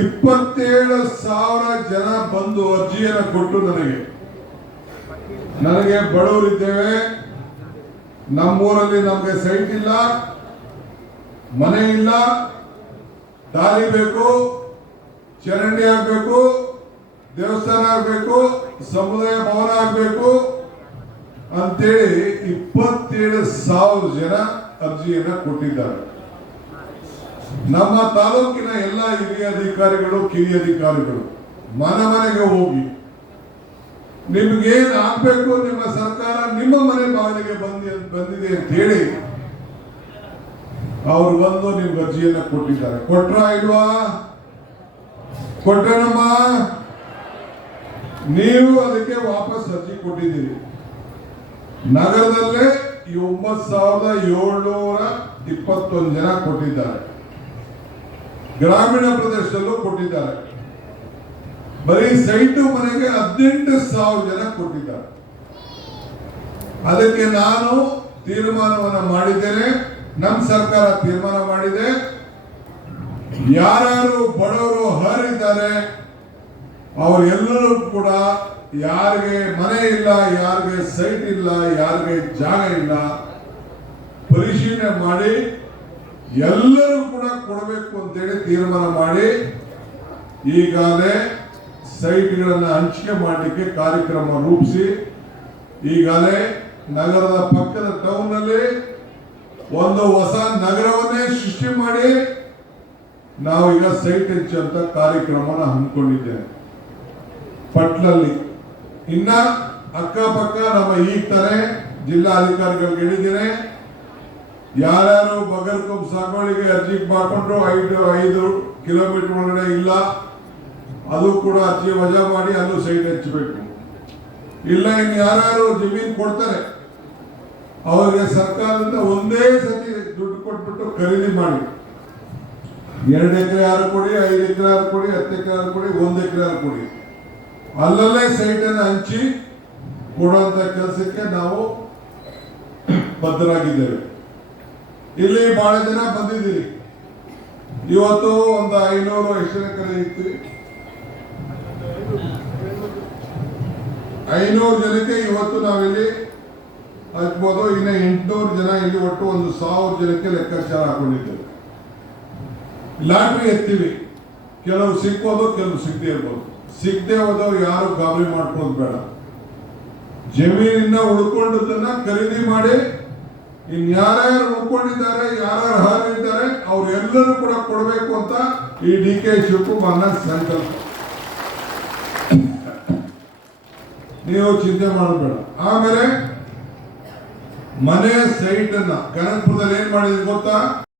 ಇಪ್ಪತ್ತೇಳು ಸಾವಿರ ಜನ ಬಂದು ಅರ್ಜಿಯನ್ನು ಕೊಟ್ಟು ನನಗೆ. ನನಗೆ ಬಡವರಿದ್ದೇವೆ. ನಮ್ಮೂರಲ್ಲಿ ನಮಗೆ ಸೈಟ್ ಇಲ್ಲ, ಮನೆ ಇಲ್ಲ, ದಾರಿ ಬೇಕು, ಚರಂಡಿ ಆಗ್ಬೇಕು, ದೇವಸ್ಥಾನ ಆಗ್ಬೇಕು, ಸಮುದಾಯ ಭವನ ಆಗ್ಬೇಕು ಅಂತೇಳಿ ಇಪ್ಪತ್ತೇಳು ಸಾವಿರ ಜನ ಅರ್ಜಿಯನ್ನು ಕೊಟ್ಟಿದ್ದಾರೆ. ನಮ್ಮ ತಾಲೂಕಿನ ಎಲ್ಲ ಹಿರಿಯ ಅಧಿಕಾರಿಗಳು, ಕಿರಿಯ ಅಧಿಕಾರಿಗಳು, ಮನೆ ಮನೆಗೆ ಹೋಗಿ, ನಿಮ್ಗೇನು ಆಗ್ಬೇಕು, ನಿಮ್ಮ ಸರ್ಕಾರ ನಿಮ್ಮ ಮನೆ ಬಾಗಿಲಿಗೆ ಬಂದಿ, ಬಂದಿದೆ ಅಂತ ಹೇಳಿ, ಅವ್ರು ಬಂದು ನಿಮ್ಗೆ ಅರ್ಜಿಯನ್ನ ಕೊಟ್ಟಿದ್ದಾರೆ. ಕೊಟ್ರ ಇಲ್ವಾ? ಕೊಟ್ಟಣಮ್ಮ ನೀವು ಅದಕ್ಕೆ ವಾಪಸ್ ಅರ್ಜಿ ಕೊಟ್ಟಿದ್ದೀರಿ. ನಗರದಲ್ಲೇ ಒಂಬತ್ ಸಾವಿರದ ಏಳ್ನೂರ ಇಪ್ಪತ್ತೊಂದು ಜನ ಕೊಟ್ಟಿದ್ದಾರೆ. ಗ್ರಾಮೀಣ ಪ್ರದೇಶದಲ್ಲೂ ಕೊಟ್ಟಿದ್ದಾರೆ. ಬರೀ ಸೈಟು ಮನೆಗೆ ಹದಿನೆಂಟು ಸಾವಿರ ಜನ ಕೊಟ್ಟಿದ್ದಾರೆ. ಅದಕ್ಕೆ ನಾನು ತೀರ್ಮಾನವನ್ನು ಮಾಡಿದ್ದೇನೆ. ನಮ್ಮ ಸರ್ಕಾರ ತೀರ್ಮಾನ ಮಾಡಿದೆ. ಯಾರ್ಯಾರು ಬಡವರು ಹರಿದ್ದಾರೆ, ಅವರೆಲ್ಲರೂ ಕೂಡ ಯಾರಿಗೆ ಮನೆ ಇಲ್ಲ, ಯಾರಿಗೆ ಸೈಟ್ ಇಲ್ಲ, ಯಾರಿಗೆ ಜಾಗ ಇಲ್ಲ, ಪರಿಶೀಲನೆ ಮಾಡಿ ಎಲ್ಲರೂ ಕೂಡ ಕೊಡಬೇಕು ಅಂತೇಳಿ ತೀರ್ಮಾನ ಮಾಡಿ ಈಗಾಗಲೇ ಸೈಟ್ಗಳನ್ನು ಹಂಚಿಕೆ ಮಾಡಲಿಕ್ಕೆ ಕಾರ್ಯಕ್ರಮ ರೂಪಿಸಿ ಈಗಾಗಲೇ ನಗರದ ಪಕ್ಕದ ಟೌನ್ನಲ್ಲಿ ಒಂದು ಹೊಸ ನಗರವನ್ನೇ ಸೃಷ್ಟಿ ಮಾಡಿ ನಾವು ಈಗ ಸೈಟ್ ಹೆಚ್ಚುವಂತ ಕಾರ್ಯಕ್ರಮನ ಹಮ್ಮಿಕೊಂಡಿದ್ದೇವೆ. ಪಟ್ಲಲ್ಲಿ ಇನ್ನ ಅಕ್ಕಪಕ್ಕ ನಮ್ಮ ಈಗ ಜಿಲ್ಲಾ ಅಧಿಕಾರಿಗಳಿಗೆ ಹೇಳಿದ್ದೇನೆ. ಯಾರ್ಯಾರು ಬಗರ್ಕೊಬ್ಬ ಸಾಗುವಳಿಗೆ ಅರ್ಜಿ ಮಾಡಿಕೊಂಡ್ರು, ಐದು ಐದು ಕಿಲೋಮೀಟರ್ ಒಳಗಡೆ ಇಲ್ಲ, ಅದು ಕೂಡ ಅರ್ಜಿ ವಜಾ ಮಾಡಿ ಅಲ್ಲೂ ಸೈಟ್ ಹಚ್ಚಬೇಕು ಇಲ್ಲ ಇನ್ನು ಯಾರ್ಯಾರು ಜಮೀನ್ ಕೊಡ್ತಾರೆ, ಅವರಿಗೆ ಸರ್ಕಾರದಿಂದ ಒಂದೇ ಸತಿ ದುಡ್ಡು ಕೊಟ್ಬಿಟ್ಟು ಖರೀದಿ ಮಾಡಿ. ಎರಡು ಎಕರೆ ಯಾರು ಕೊಡಿ, ಐದು ಎಕರೆ ಯಾರು ಕೊಡಿ, ಹತ್ತು ಎಕರೆ ಯಾರು ಕೊಡಿ, ಒಂದು ಎಕರೆ ಯಾರು ಕೊಡಿ. ಅಲ್ಲಲ್ಲೇ ಸೈಟನ್ನು ಹಂಚಿ ಕೊಡುವಂತ ಕೆಲಸಕ್ಕೆ ನಾವು ಬದ್ಧರಾಗಿದ್ದೇವೆ. ಇಲ್ಲಿ ಬಹಳ ಜನ ಬಂದಿದ್ದೀರಿ. ಇವತ್ತು ಒಂದು ಐನೂರು ಎಷ್ಟು ಎಕರೆ ಇತ್ತು? ಐನೂರು ಜನಕ್ಕೆ ಇವತ್ತು ನಾವಿಲ್ಲಿ ಹಚ್ಬೋದು ಇನ್ನು ಎಂಟುನೂರು ಜನ ಇಲ್ಲಿ ಒಟ್ಟು ಒಂದು ಸಾವಿರ ಜನಕ್ಕೆ ಲೆಕ್ಕಾಚಾರ ಹಾಕೊಂಡಿದ್ದೇವೆ. ಲಾಟ್ರಿ ಎತ್ತೀವಿ. ಕೆಲವು ಸಿಕ್ಬೋದು ಕೆಲವು ಸಿಗದೆ ಇರ್ಬೋದು. ಸಿಗದೆ ಹೋದವ್ರು ಯಾರು ಗಾಬರಿ ಮಾಡ್ಕೊಳ್ಳೋದು ಬೇಡ. ಜಮೀನಿನ ಉಳ್ಕೊಂಡದನ್ನ ಖರೀದಿ ಮಾಡಿ ಇನ್ ಯಾರ್ಯಾರು ಉಳ್ಕೊಂಡಿದ್ದಾರೆ, ಯಾರ್ಯಾರು ಹಾರಿದ್ದಾರೆ ಅವ್ರೆಲ್ಲರೂ ಕೂಡ ಕೊಡಬೇಕು ಅಂತ ಈ ಡಿ ಕೆ ಶಿವಕುಮಾರ್ನ ಸಂಕಲ್ಪ. ನೀವು ಚಿಂತೆ ಮಾಡಬೇಡ. ಆಮೇಲೆ ಮನೆ ಸೈಟ್ ಅನ್ನ ಕನಕಪುರದಲ್ಲಿ ಏನ್ ಮಾಡಿದ್ರಿ ಗೊತ್ತಾ?